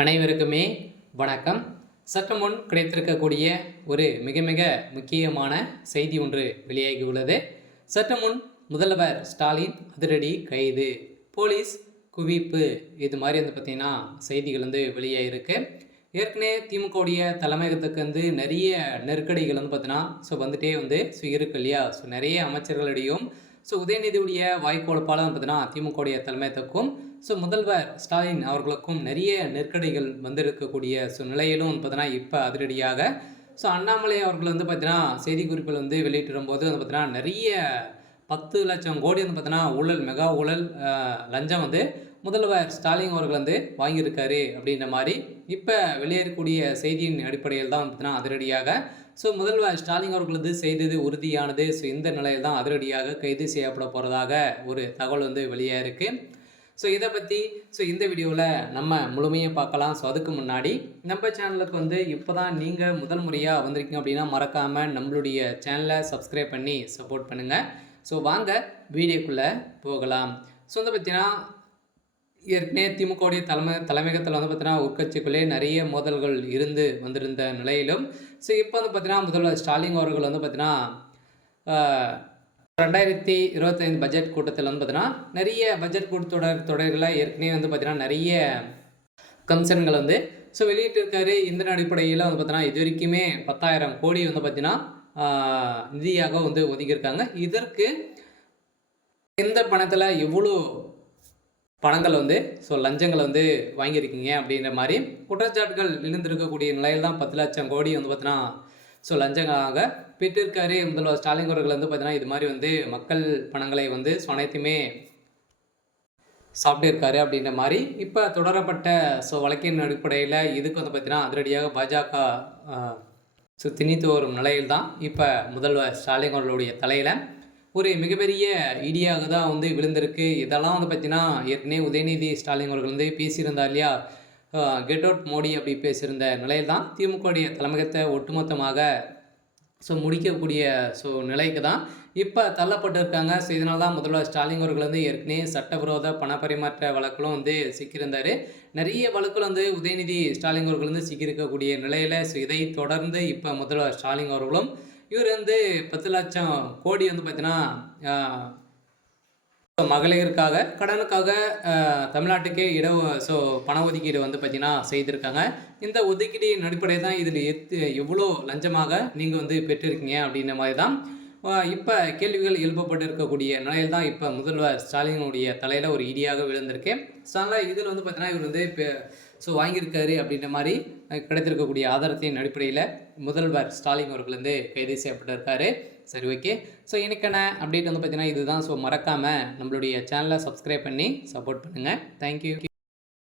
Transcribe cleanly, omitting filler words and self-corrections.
அனைவருக்குமே வணக்கம். சற்று முன் கிடைத்திருக்கக்கூடிய ஒரு மிக மிக முக்கியமான செய்தி ஒன்று வெளியாகியுள்ளது. சற்று முன் முதல்வர் ஸ்டாலின் அதிரடி கைது, போலீஸ் குவிப்பு, இது மாதிரி பார்த்தீங்கன்னா செய்திகள் வெளியாகிருக்கு. ஏற்கனவே திமுகவுடைய தலைமையகத்துக்கு நிறைய நெருக்கடிகள் பார்த்தீங்கன்னா வந்துட்டே இருக்கு இல்லையா. நிறைய அமைச்சர்களிடையும் உதயநிதியுடைய வாய்க்கோளப்பால் பார்த்தீங்கன்னா திமுகவுடைய தலைமையகத்துக்கும் முதல்வர் ஸ்டாலின் அவர்களுக்கும் நிறைய நெருக்கடிகள் வந்திருக்கக்கூடிய நிலையிலும் பார்த்தீங்கன்னா இப்போ அதிரடியாக அண்ணாமலை அவர்கள் பார்த்தீங்கன்னா செய்திக்குறிப்பில் வெளியிட்டிரும்போது பார்த்தீங்கன்னா நிறைய 10 லட்சம் கோடி பார்த்தீங்கன்னா ஊழல், மெகா ஊழல், லஞ்சம் முதல்வர் ஸ்டாலின் அவர்கள் வாங்கியிருக்காரு அப்படின்ற மாதிரி இப்போ வெளியேறக்கூடிய செய்தியின் அடிப்படையில் தான் பார்த்தீங்கன்னா அதிரடியாக முதல்வர் ஸ்டாலின் அவர்கள் செய்தது உறுதியானது. இந்த நிலையில் தான் அதிரடியாக கைது செய்யப்பட போகிறதாக ஒரு தகவல் வெளியாக இருக்குது. இதை பற்றி இந்த வீடியோவில் நம்ம முழுமையாக பார்க்கலாம். அதுக்கு முன்னாடி நம்ம சேனலுக்கு இப்போ தான் நீங்கள் முதல் முறையாக வந்திருக்கீங்க அப்படின்னா மறக்காமல் நம்மளுடைய சேனலை சப்ஸ்கிரைப் பண்ணி சப்போர்ட் பண்ணுங்கள். வாங்க வீடியோக்குள்ளே போகலாம். பார்த்தீங்கன்னா ஏற்கனவே திமுகவுடைய தலைமையகத்தில் பார்த்தீங்கன்னா உட்கட்சிக்குள்ளே நிறைய மோதல்கள் வந்திருந்த நிலையிலும் இப்போ பார்த்தீங்கன்னா முதல்வர் ஸ்டாலின் அவர்கள் பார்த்தீங்கன்னா 2025 பட்ஜெட் கூட்டத்தில் பார்த்தீங்கன்னா நிறைய பட்ஜெட் கூட்டத்தொடர்களில் ஏற்கனவே பார்த்தீங்கன்னா நிறைய கமிஷன்கள் வெளியிட்டிருக்காரு. இந்த அடிப்படையில் பார்த்தீங்கன்னா இது வரைக்குமே 10,000 கோடி பார்த்தீங்கன்னா நிதியாக ஒதுக்கியிருக்காங்க. இதற்கு எந்த பணத்தில் எவ்வளோ பணங்கள் லஞ்சங்கள் வாங்கியிருக்கீங்க அப்படின்ற மாதிரி குற்றச்சாட்டுகள் எழுந்திருக்கக்கூடிய நிலையில் தான் 10 லட்சம் கோடி பார்த்தீங்கன்னா லஞ்சங்களாக பெற்றிருக்காரு முதல்வர் ஸ்டாலின் அவர்கள் பார்த்தீங்கன்னா இது மாதிரி மக்கள் பணங்களை அனைத்துமே சாப்பிட்டு இருக்காரு அப்படின்ற மாதிரி இப்போ தொடரப்பட்ட வழக்கின் அடிப்படையில் இதுக்கு பார்த்தீங்கன்னா அதிரடியாக பாஜக திணித்து வரும் நிலையில் தான் இப்போ முதல்வர் ஸ்டாலின் அவர்களுடைய தலையில் ஒரு மிகப்பெரிய இடியாக தான் விழுந்திருக்கு. இதெல்லாம் பார்த்தீங்கன்னா ஏற்கனவே உதயநிதி ஸ்டாலின் அவர்கள் பேசியிருந்தார் இல்லையா, கெட் அவுட் மோடி அப்படி பேசியிருந்த நிலையில் தான் திமுகவுடைய தலைமையகத்தை ஒட்டுமொத்தமாக முடிக்கக்கூடிய நிலைக்கு தான் இப்போ தள்ளப்பட்டிருக்காங்க. இதனால தான் முதல்வர் ஸ்டாலின் அவர்கள் ஏற்கனவே சட்டவிரோத பணப்பரிமாற்ற வழக்கிலும் சிக்கியிருந்தார். நிறைய வழக்கில் உதயநிதி ஸ்டாலின் அவர்கள் சிக்கியிருக்கக்கூடிய நிலையில் இதை தொடர்ந்து இப்போ முதல்வர் ஸ்டாலின் அவர்களும் இவர் 10 லட்சம் கோடி பார்த்தீங்கன்னா மகளிருக்காக கடனுக்காக தமிழ்நாட்டுக்கே பண ஒதுக்கீடு பார்த்தீங்கன்னா செய்திருக்காங்க. இந்த ஒதுக்கீடின் அடிப்படை தான் இதில் எவ்வளோ லஞ்சமாக நீங்கள் பெற்றிருக்கீங்க அப்படின்ற மாதிரி தான் இப்போ கேள்விகள் எழுப்பப்பட்டு இருக்கக்கூடிய நிலையில் தான் இப்போ முதல்வர் ஸ்டாலினுடைய தலையில் ஒரு இடியாக விழுந்திருக்கு. அதனால் இதில் பார்த்தீங்கன்னா இவர் வாங்கியிருக்காரு அப்படின்ற மாதிரி கிடைத்திருக்கக்கூடிய ஆதாரத்தின் அடிப்படையில் முதல்வர் ஸ்டாலின் அவர்கள் கைது செய்யப்பட்டிருக்காரு. சரி, ஓகே. எனக்கான அப்டேட் பார்த்தீங்கன்னா இதுதான். மறக்காமல் நம்மளுடைய சேனலை சப்ஸ்கிரைப் பண்ணி சப்போர்ட் பண்ணுங்கள். தேங்க்யூ.